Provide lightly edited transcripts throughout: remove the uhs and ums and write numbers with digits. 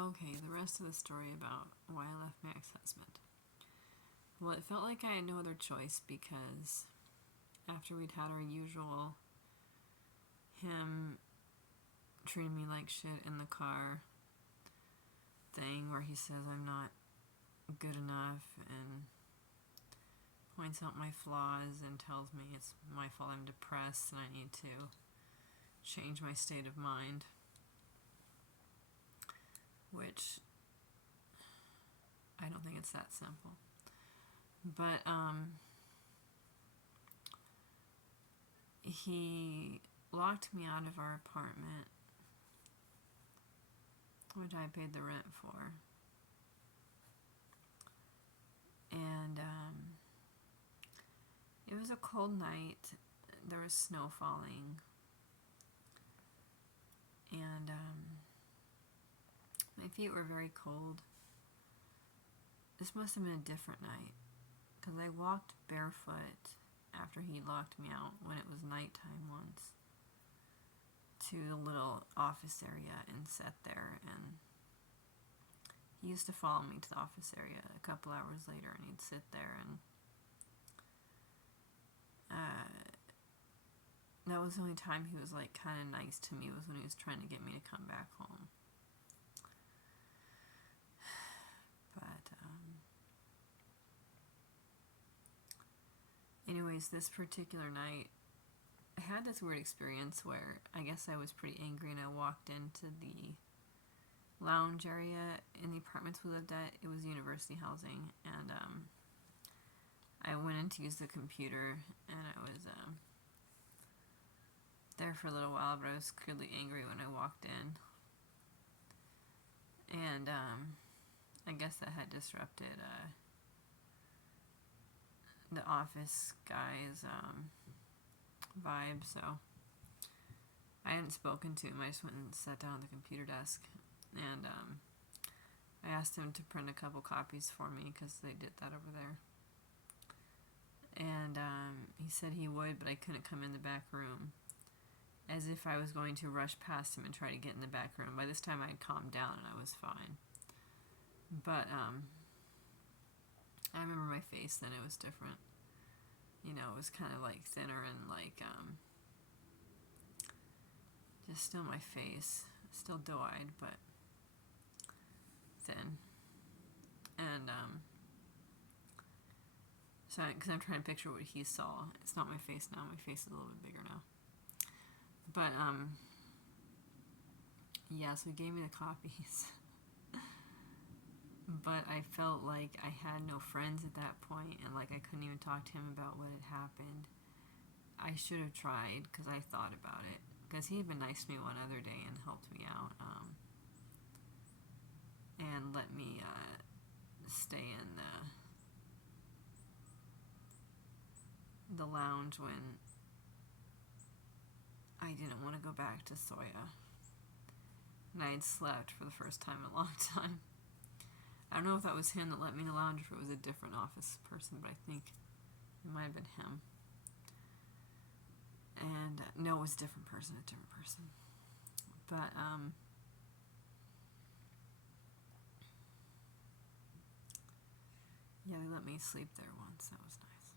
Okay, the rest of the story about why I left my ex-husband. Well, it felt like I had no other choice because after we'd had our usual him treating me like shit in the car thing where he says I'm not good enough and points out my flaws and tells me it's my fault I'm depressed and I need to change my state of mind, which I don't think it's that simple. But he locked me out of our apartment, which I paid the rent for. And it was a cold night. There was snow falling. And my feet were very cold. This must have been a different night because I walked barefoot after he locked me out when it was nighttime once to the little office area and sat there, and he used to follow me to the office area a couple hours later and he'd sit there, and that was the only time he was like kind of nice to me, was when he was trying to get me to come back home. But anyways, this particular night I had this weird experience where I guess I was pretty angry and I walked into the lounge area in the apartments we lived at. It was university housing, and I went in to use the computer, and I was there for a little while, but I was clearly angry when I walked in, and I guess that had disrupted the office guy's vibe, so I hadn't spoken to him. I just went and sat down at the computer desk, and I asked him to print a couple copies for me because they did that over there. And he said he would, but I couldn't come in the back room, as if I was going to rush past him and try to get in the back room. By this time I had calmed down and I was fine. But I remember my face then, it was different. You know, it was kind of like thinner and like just still my face, still doe-eyed, but thin. And so, because I'm trying to picture what he saw, it's not my face now. My face is a little bit bigger now. But yeah, so he gave me the copies. But I felt like I had no friends at that point, and like I couldn't even talk to him about what had happened. I should have tried, because I thought about it, because he had been nice to me one other day and helped me out, and let me stay in the lounge when I didn't want to go back to Soya, and I had slept for the first time in a long time. I don't know if that was him that let me in the lounge or if it was a different office person, but I think it might have been him. And no, it was a different person. But yeah, they let me sleep there once. That was nice.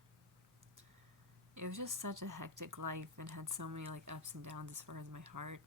It was just such a hectic life and had so many like ups and downs as far as my heart.